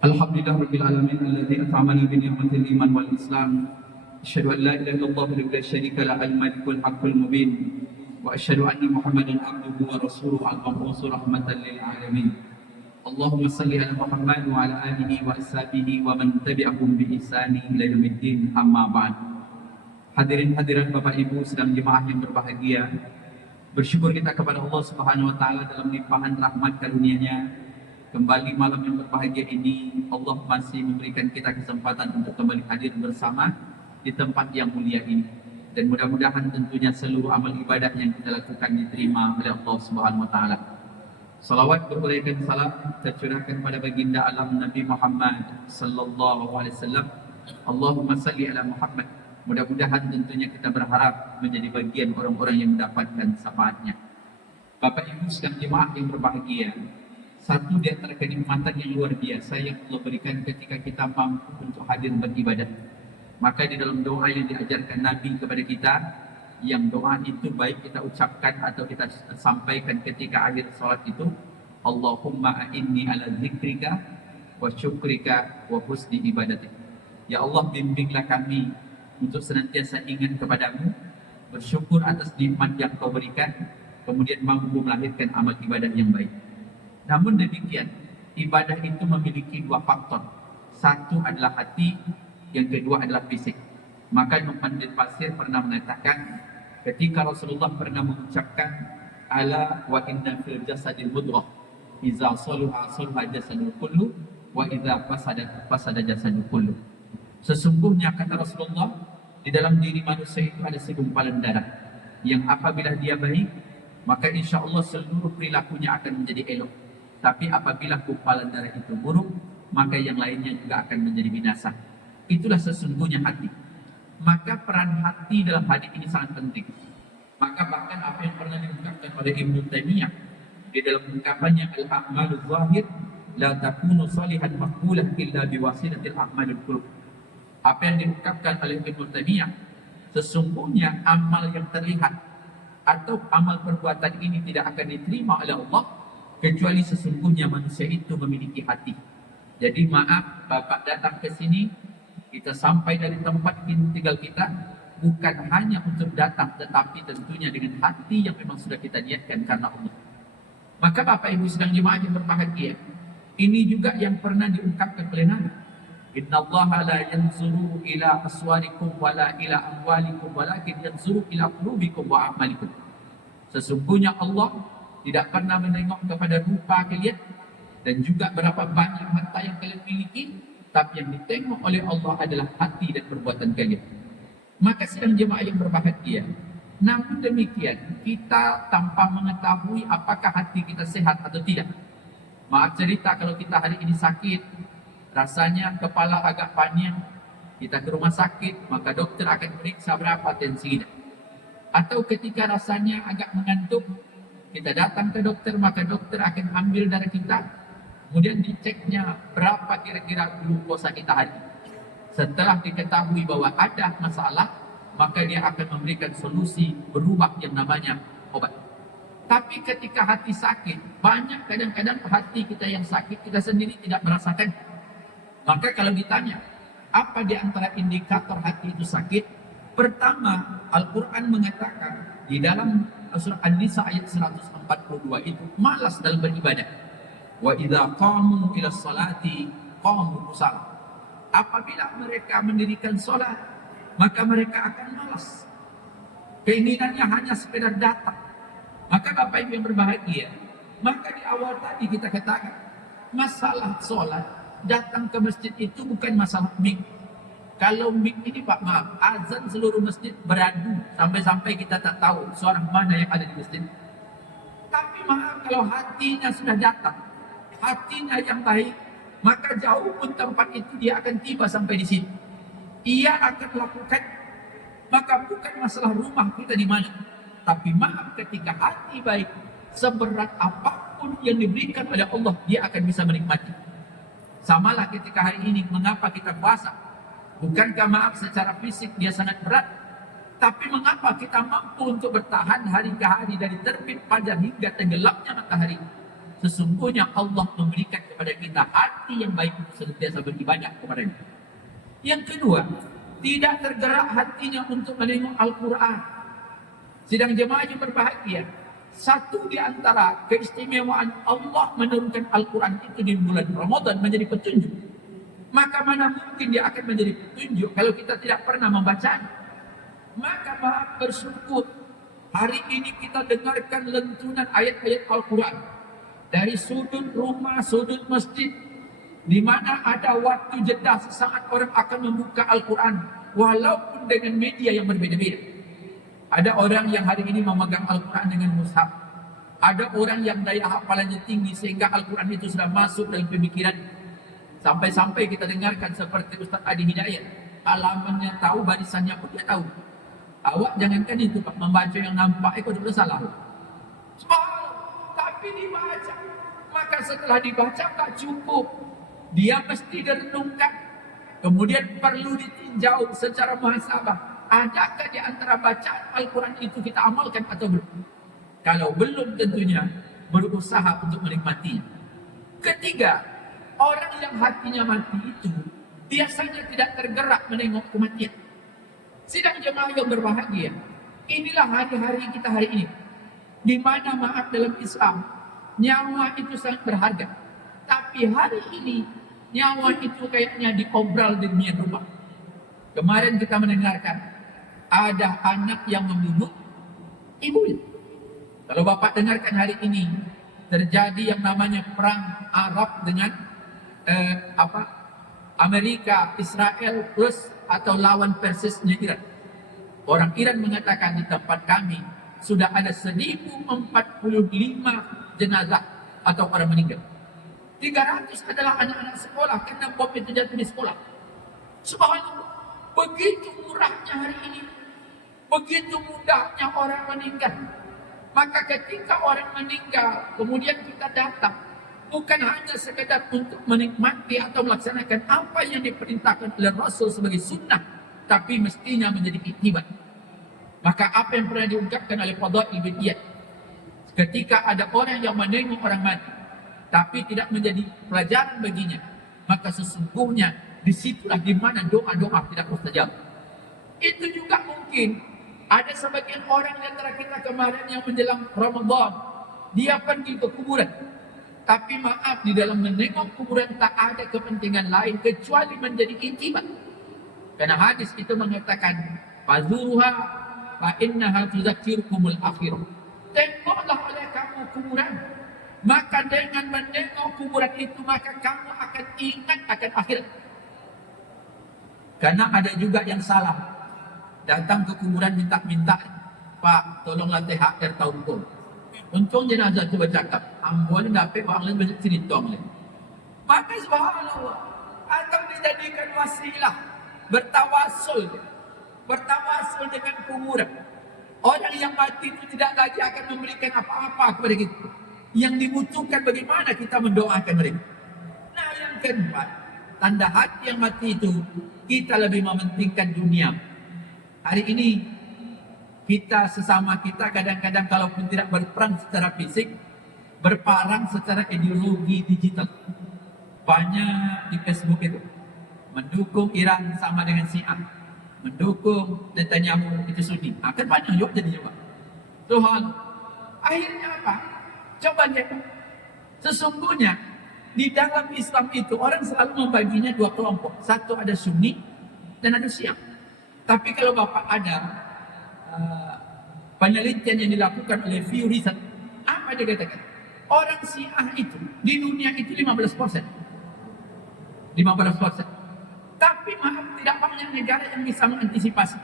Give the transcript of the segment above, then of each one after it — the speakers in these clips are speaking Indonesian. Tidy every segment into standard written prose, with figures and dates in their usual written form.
Alhamdulillah Rabbil Alamin alladzi at'amana bi ni'matil iman wal Islam. Asyhadu an la ilaha illallah wahdahu la syarika lahu al-malikul haqqul mubin. Wa asyhadu anna Muhammadan abduhu wa rasuluhu al-mab'uts rahmatan lil alamin. Allahumma salli ala Muhammad wa ala alihi wa ashabihi wa man tabi'ahum bi ihsani ila yaumiddin, amma ba'd. Hadirin hadirat Bapak Ibu sedang jemaah yang berbahagia, bersyukur kita kepada Allah Subhanahu wa taala dalam limpahan rahmat karunia-Nya. Kembali malam yang berbahagia ini, Allah masih memberikan kita kesempatan untuk kembali hadir bersama di tempat yang mulia ini. Dan mudah-mudahan tentunya seluruh amal ibadah yang kita lakukan diterima oleh Allah Subhanahu wa taala. Salawat berurai salam tercurahkan pada baginda alam Nabi Muhammad sallallahu alaihi wasallam. Allahumma salli ala Muhammad. Mudah-mudahan tentunya kita berharap menjadi bagian orang-orang yang mendapatkan syafaatnya. Bapak Ibu sedang jemaah yang berbahagia, satu di antara kenikmatan yang luar biasa yang Allah berikan ketika kita mampu untuk hadir beribadah. Maka di dalam doa yang diajarkan Nabi kepada kita, yang doa itu baik kita ucapkan atau kita sampaikan ketika akhir salat itu, Allahumma a'inni ala zikrika wa syukrika wa husni ibadatik. Ya Allah, bimbinglah kami untuk senantiasa ingat kepadamu, bersyukur atas nikmat yang kau berikan, kemudian mampu melahirkan amal ibadah yang baik. Namun demikian, ibadah itu memiliki dua faktor. Satu adalah hati, yang kedua adalah fisik. Maka Nu'man bin Bashir pernah mengatakan, ketika Rasulullah pernah mengucapkan, ala wa inna fil jasadil mudghah, iza saluha saluha jasadul kullu, wa iza fasada jasadul kullu. Sesungguhnya kata Rasulullah, di dalam diri manusia itu ada segumpalan darah, yang apabila dia baik, maka insya Allah seluruh perilakunya akan menjadi elok. Tapi apabila gumpalan darah itu buruk, maka yang lainnya juga akan menjadi binasa. Itulah sesungguhnya hati. Maka peran hati dalam hadis ini sangat penting. Maka bahkan apa yang pernah diungkapkan oleh Ibnu Taimiyah di dalam ungkapannya al-a'malu zahir la takunu salihan maqbulah illa biwasitatil a'malul qulub. Apa yang diungkapkan oleh Ibnu Taimiyah, sesungguhnya amal yang terlihat atau amal perbuatan ini tidak akan diterima oleh Allah kecuali sesungguhnya manusia itu memiliki hati. Jadi maaf, Bapak datang ke sini, kita sampai dari tempat tinggal kita, bukan hanya untuk datang, tetapi tentunya dengan hati yang memang sudah kita niatkan karena Allah. Maka Bapak Ibu sedang jemaah yang berbahagia, ini juga yang pernah diungkapkan oleh Nabi. Inna Allah la yanzuru ila aswarikum wala ila amwalikum walakin yanzuru ila qulubikum wa a'malikum. Sesungguhnya Allah tidak pernah menengok kepada rupa kalian dan juga berapa banyak harta yang kalian miliki, tapi yang ditengok oleh Allah adalah hati dan perbuatan kalian. Maka sedang jemaah yang berbahagia, namun demikian kita tanpa mengetahui apakah hati kita sehat atau tidak. Maaf cerita, kalau kita hari ini sakit, rasanya kepala agak panjang, kita ke rumah sakit, maka dokter akan periksa berapa tensinya. Atau ketika rasanya agak mengantuk, kita datang ke dokter, maka dokter akan ambil darah kita, kemudian diceknya berapa kira-kira glukosa kita hari. Setelah diketahui bahwa ada masalah, maka dia akan memberikan solusi berubah yang namanya obat. Tapi ketika hati sakit, banyak kadang-kadang hati kita yang sakit, kita sendiri tidak merasakan. Maka kalau ditanya, apa di antara indikator hati itu sakit? Pertama, Al-Quran mengatakan di dalam surah An-Nisa ayat 142 itu, malas dalam beribadah. Wa idza qamu ila sholati qamu kusala. Apabila mereka mendirikan salat, maka mereka akan malas. Keinginannya hanya sekedar datang. Maka Bapak Ibu yang berbahagia, maka di awal tadi kita katakan, masalah salat, datang ke masjid itu bukan masalah mik. Kalau mik ini Pak, maaf, azan seluruh masjid beradu sampai-sampai kita tak tahu suara mana yang ada di masjid. Tapi maaf, kalau hatinya sudah datang, hatinya yang baik, maka jauh pun tempat itu dia akan tiba sampai di sini. Ia akan lakukan. Maka bukan masalah rumah kita di mana, tapi maaf, ketika hati baik, seberat apapun yang diberikan oleh Allah, dia akan bisa menikmati. Samalah ketika hari ini, mengapa kita puasa? Bukankah maaf secara fisik dia sangat berat, tapi mengapa kita mampu untuk bertahan hari ke hari dari terbit fajar hingga tenggelamnya matahari? Sesungguhnya Allah memberikan kepada kita hati yang baik untuk senantiasa beribadah kepada-Nya. Yang kedua, tidak tergerak hatinya untuk menengok Al-Quran. Sidang jemaah yang berbahagia, satu di antara keistimewaan Allah menurunkan Al-Quran itu di bulan Ramadan menjadi petunjuk. Maka mana mungkin dia akan menjadi petunjuk kalau kita tidak pernah membacanya. Maka maaf bersyukur, hari ini kita dengarkan lentunan ayat-ayat Al-Quran dari sudut rumah, sudut masjid, di mana ada waktu jeda sesaat orang akan membuka Al-Quran, walaupun dengan media yang berbeda-beda. Ada orang yang hari ini memegang Al-Quran dengan mushaf. Ada orang yang daya hafalannya tinggi sehingga Al-Quran itu sudah masuk dalam pemikiran. Sampai-sampai kita dengarkan seperti Ustaz Adi Hidayat, halamannya tahu, barisannya pun dia tahu. Awak jangankan itu Pak, membaca yang nampak itu tidak salah. Tapi dibaca. Maka setelah dibaca tak cukup, dia mesti direnungkan. Kemudian perlu ditinjau secara muhasabah. Adakah di antara bacaan Al-Quran itu kita amalkan atau belum? Kalau belum, tentunya berusaha untuk menikmatinya. Ketiga, orang yang hatinya mati itu biasanya tidak tergerak menengok kematian. Sidang jemaah yang berbahagia, inilah hari-hari kita hari ini, di mana maaf dalam Islam nyawa itu sangat berharga. Tapi hari ini nyawa itu kayaknya diobral di dunia rumah. Kemarin kita mendengarkan ada anak yang membunuh ibunya. Kalau Bapak dengarkan hari ini terjadi yang namanya perang Arab dengan Amerika, Israel plus atau lawan Persisnya Iran. Orang Iran mengatakan di tempat kami sudah ada 1045 jenazah atau orang meninggal. 300 adalah anak-anak sekolah karena bom itu jatuh di sekolah. Subhanallah, begitu murahnya hari ini, begitu mudahnya orang meninggal. Maka ketika orang meninggal, kemudian kita datang, bukan hanya sekedar untuk menikmati atau melaksanakan apa yang diperintahkan oleh Rasul sebagai sunnah, tapi mestinya menjadi iktibar. Maka apa yang pernah diungkapkan oleh Fadail bin Iyad, ketika ada orang yang menengok orang mati, tapi tidak menjadi pelajaran baginya, maka sesungguhnya disitulah di mana doa-doa tidak mustajab. Itu juga mungkin ada sebagian orang di antara kita kemarin yang menjelang Ramadan, dia pergi ke kuburan. Tapi maaf, di dalam menengok kuburan tak ada kepentingan lain kecuali menjadi iktibar. Karena hadis itu mengatakan, "Fazuruha fa innaha tuzakkirukumul akhirah." Tengoklah oleh kamu kuburan, maka dengan menengok kuburan itu maka kamu akan ingat akan akhirat. Karena ada juga yang salah, datang ke kuburan minta-minta, "Pak, tolonglah THR tahun pun." Untung jenazah coba cakap, "Ambon dapat orang lain banyak cerita lain." Maka subhanallah, atau dijadikan wasilah bertawasul dengan kuburan. Orang yang mati itu tidak lagi akan memberikan apa-apa kepada kita. Yang dibutuhkan bagaimana kita mendoakan mereka. Nah, yang keempat, tanda hati yang mati itu kita lebih mementingkan dunia. Hari ini kita sesama kita kadang-kadang kalaupun tidak berperang secara fisik, berperang secara ideologi digital. Banyak di Facebook itu mendukung Iran sama dengan Syiah, mendukung Netanyahu itu Sunni. Akan banyak juga jadi juga. Tuhan, akhirnya apa? Coba lihat. Sesungguhnya di dalam Islam itu orang selalu membaginya dua kelompok. Satu ada Sunni dan ada Syiah. Tapi kalau Bapak ada penelitian yang dilakukan oleh Pew Research, apa dia katakan? Orang Syiah itu di dunia itu 15%. 15%. Tapi maaf, tidak banyak negara yang bisa mengantisipasi.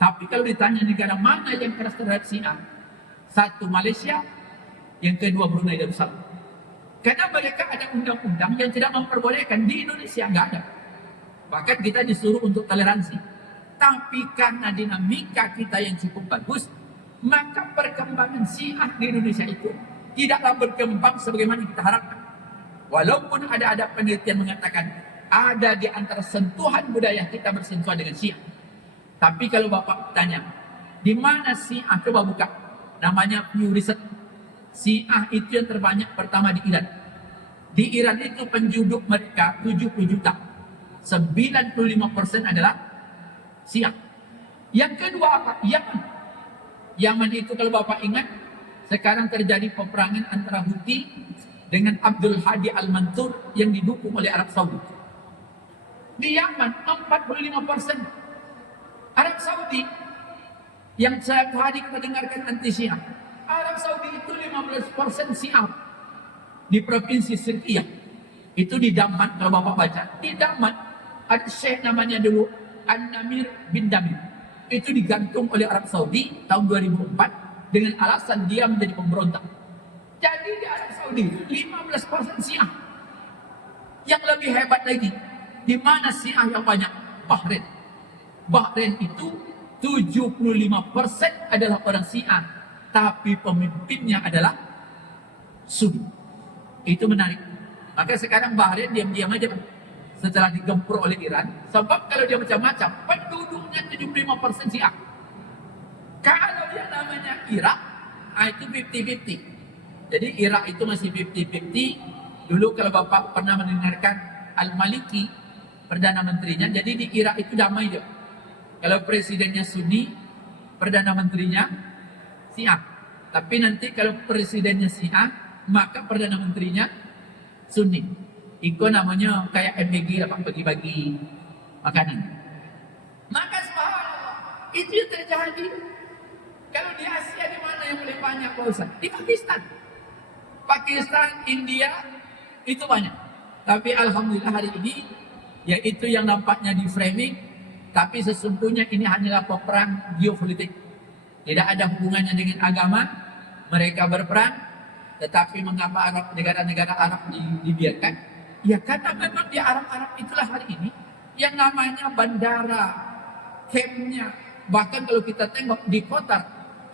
Tapi kalau ditanya negara mana yang keras terhadap Syiah, satu Malaysia, yang kedua Brunei Darussalam. Karena mereka ada undang-undang yang tidak memperbolehkan, di Indonesia nggak ada. Bahkan kita disuruh untuk toleransi. Tapi karena dinamika kita yang cukup bagus, maka perkembangan Syiah di Indonesia itu tidaklah berkembang sebagaimana kita harapkan. Walaupun ada penelitian mengatakan ada di antara sentuhan budaya kita bersentuhan dengan Syiah. Tapi kalau Bapak tanya, di mana Syiah, coba buka namanya Pew Research. Syiah itu yang terbanyak pertama di Iran. Di Iran itu penduduk mereka 70 juta. 95% adalah Syiah. Yang kedua apa? Yaman. Yaman itu kalau Bapak ingat, sekarang terjadi peperangan antara Houthi dengan Abdul Hadi Al-Mansur yang didukung oleh Arab Saudi. Di Yaman 45% Arab Saudi yang setiap hari kita dengarkan anti Syiah. Arab Saudi itu 15% Syiah di provinsi Sirkiyah. Itu di Daman, kalau Bapak baca, di Daman ada syekh namanya dulu An-Namir bin Damir. Itu digantung oleh Arab Saudi tahun 2004 dengan alasan dia menjadi pemberontak. Jadi di Arab Saudi 15% Syiah. Yang lebih hebat lagi, di mana Syiah yang banyak? Bahrain. Bahrain itu 75% adalah orang Syiah, tapi pemimpinnya adalah Sunni. Itu menarik. Maka sekarang Bahrain diam-diam aja setelah digempur oleh Iran. Sebab kalau dia macam-macam, penduduknya 75% Syiah. Kalau yang namanya Irak, itu 50-50. Jadi Irak itu masih 50-50. Dulu kalau Bapak pernah mendengarkan Al-Maliki, Perdana Menterinya, jadi di Irak itu damai dia. Kalau presidennya Sunni, Perdana Menterinya Syiah. Tapi nanti kalau presidennya Syiah, maka Perdana Menterinya Sunni. Itu namanya kayak MBG lah, Pak, bagi-bagi makanan. Maka subhanallah, itu yang terjadi. Kalau di Asia di mana yang paling banyak Pak Ustaz? Di Pakistan. Pakistan, India, itu banyak. Tapi alhamdulillah hari ini, yaitu yang nampaknya di framing, tapi sesungguhnya ini hanyalah peperang geopolitik. Tidak ada hubungannya dengan agama. Mereka berperang, tetapi mengapa negara-negara Arab dibiarkan? Ya karena memang di Arab-Arab itulah hari ini yang namanya bandara, campnya, bahkan kalau kita tengok di Qatar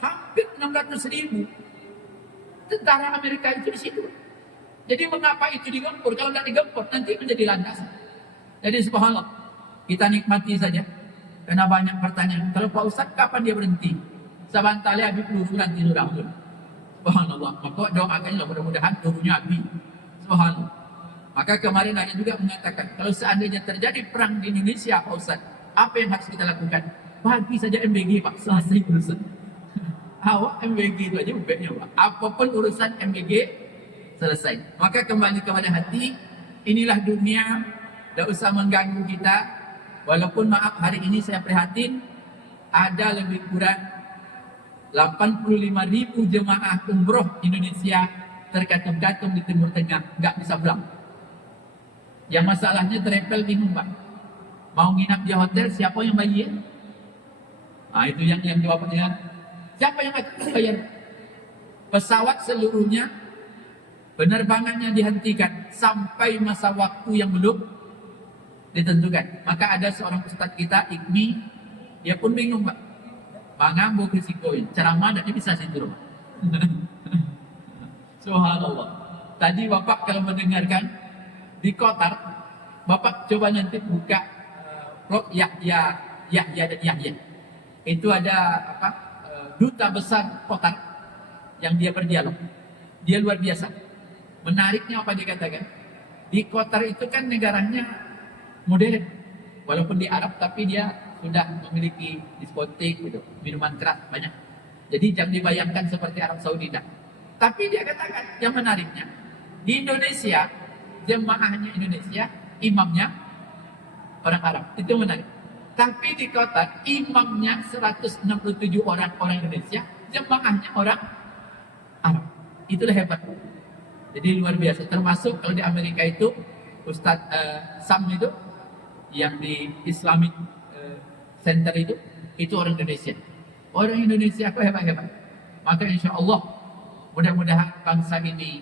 hampir 600.000 tentara Amerika itu di situ. Jadi mengapa itu digempur? Kalau tidak digempur nanti menjadi landas. Jadi subhanallah, kita nikmati saja. Karena banyak pertanyaan. Kalau Pak Ustaz kapan dia berhenti? Sabantali habis peluru nanti sudah. Subhanallah. Maka doakannya mudah-mudahan pelurunya habis. Subhanallah. Maka kemarin ada juga mengatakan, kalau seandainya terjadi perang di Indonesia, Pak Ustaz, apa yang harus kita lakukan? Bagi saja MBG, Pak, selesai urusan. Awak MBG itu aja ubeknya, Pak. Apapun urusan MBG, selesai. Maka kembali kepada hati, inilah dunia, tidak usah mengganggu kita. Walaupun maaf hari ini saya prihatin, ada lebih kurang 85.000 jemaah umroh Indonesia tergantung-gantung di Timur Tengah, nggak bisa pulang. Yang masalahnya travel bingung, Pak. Mau nginap di hotel, siapa yang bayar? Nah, itu yang jawabnya. Siapa yang bayar? Pesawat seluruhnya penerbangannya dihentikan sampai masa waktu yang belum ditentukan. Maka ada seorang ustadz kita, Ikmi, dia pun bingung, Pak. Mengambil risiko ini. Ceramah dan dia bisa tidur. Subhanallah. Tadi Bapak kalau mendengarkan di Qatar, Bapak coba nanti buka blog Yahya dan Yahya. Itu ada apa? Duta besar Qatar yang dia berdialog. Dia luar biasa. Menariknya apa dia katakan? Di Qatar itu kan negaranya modern. Walaupun di Arab tapi dia sudah memiliki diskotik gitu, minuman keras banyak. Jadi jangan dibayangkan seperti Arab Saudi dah. Tapi dia katakan yang menariknya di Indonesia, jemaahnya Indonesia, imamnya orang Arab. Itu menarik. Tapi di Qatar imamnya 167 orang Indonesia, jemaahnya orang Arab. Itulah hebat. Jadi luar biasa. Termasuk kalau di Amerika itu Ustadz Sam itu yang di Islamic Center itu orang Indonesia. Orang Indonesia kok hebat-hebat. Maka insya Allah mudah-mudahan bangsa ini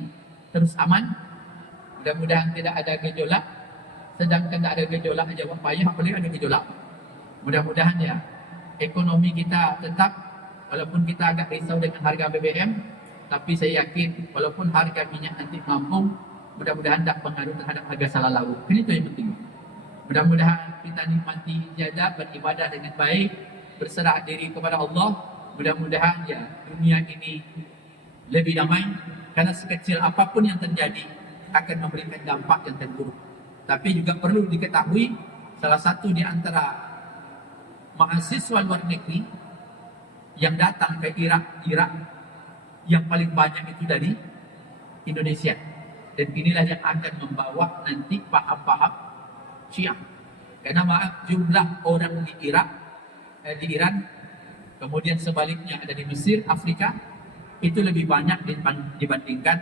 terus aman. Mudah-mudahan tidak ada gejolak. Sedangkan tidak ada gejolak aja payah, apalagi ada gejolak. Mudah-mudahan ya ekonomi kita tetap, walaupun kita agak risau dengan harga BBM, tapi saya yakin walaupun harga minyak nanti mampu, mudah-mudahan tidak pengaruh terhadap harga salah lauk. Ini itu yang penting. Mudah-mudahan kita nikmati ibadah, beribadah dengan baik, berserah diri kepada Allah. Mudah-mudahan ya dunia ini lebih damai, karena sekecil apapun yang terjadi akan memberikan dampak yang terburuk. Tapi juga perlu diketahui, salah satu di antara mahasiswa luar negeri yang datang ke Irak yang paling banyak itu dari Indonesia. Dan inilah yang akan membawa nanti paham-paham Syiah. Karena maaf, jumlah orang di Iran, kemudian sebaliknya ada di Mesir, Afrika, itu lebih banyak dibandingkan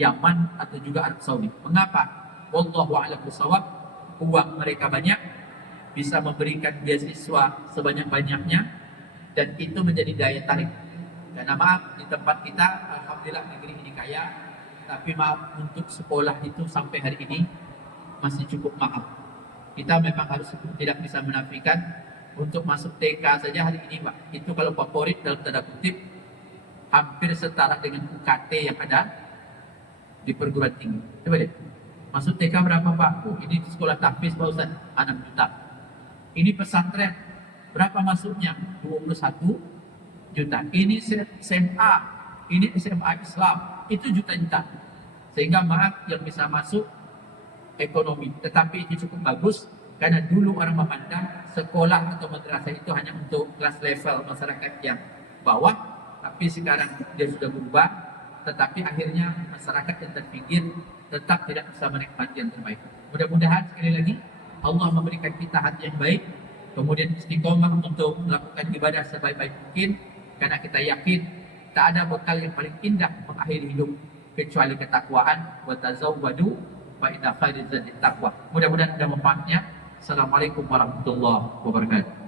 Yaman atau juga Arab Saudi. Mengapa? Wallahu a'lam bishawab. Uang mereka banyak, bisa memberikan beasiswa sebanyak-banyaknya, dan itu menjadi daya tarik. Karena maaf, di tempat kita, alhamdulillah negeri ini kaya, tapi maaf, untuk sekolah itu sampai hari ini masih cukup mahal. Kita memang harus tidak bisa menafikan, untuk masuk TK saja hari ini, Pak, itu kalau favorit dalam tanda kutip hampir setara dengan UKT yang ada di perguruan tinggi. Coba deh, masuk TK berapa, Pak? Oh, ini sekolah tahfiz Pak Ustaz, 6 juta. Ini pesantren, berapa masuknya? 21 juta. Ini SMA, ini SMA Islam, itu juta-juta. Sehingga maaf, yang bisa masuk ekonomi, tetapi itu cukup bagus, karena dulu orang memandang sekolah atau madrasah itu hanya untuk kelas level masyarakat yang bawah, tapi sekarang dia sudah berubah, tetapi akhirnya masyarakat yang terpinggir tetap tidak bisa menikmati yang terbaik. Mudah-mudahan sekali lagi Allah memberikan kita hati yang baik, kemudian istiqomah untuk melakukan ibadah sebaik-baik mungkin, karena kita yakin tak ada bekal yang paling indah mengakhiri hidup kecuali ketakwaan. Wa tazawwadu fa inna khairaz zadi taqwa. Mudah-mudahan ada manfaatnya. Assalamualaikum warahmatullahi wabarakatuh.